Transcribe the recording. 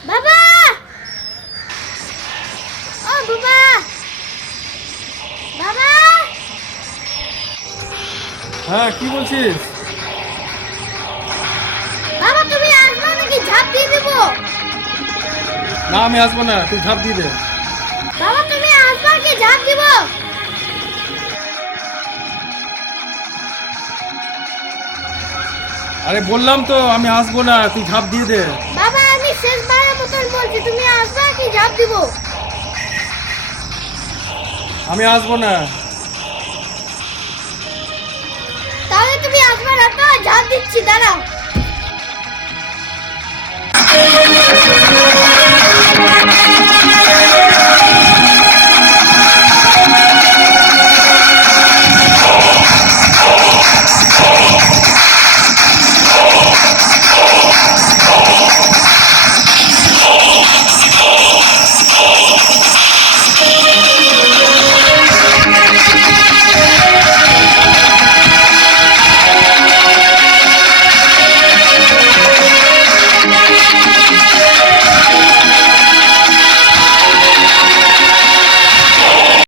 বাবা, ও বাবা, বাবা। হ্যাঁ, কি বলছিস? বাবা তুমি আসবে নাকি ঝাঁপ দিয়ে দেব? না, আমি আসবো না, তুই ঝাঁপ দিয়ে দে। বাবা তুমি আসবে কি ঝাঁপ দিব? আরে বললাম তো আমি আসবো না, তুই ঝাঁপ দিয়ে দে। বাবা আমি শেষবারের মতন বলছি, তুমি আসবে কি ঝাঁপ দিব? আমি আসবো না। তাহলে তুমি আসবে না তো, ঝাঁপ দিচ্ছি, দাঁড়াও।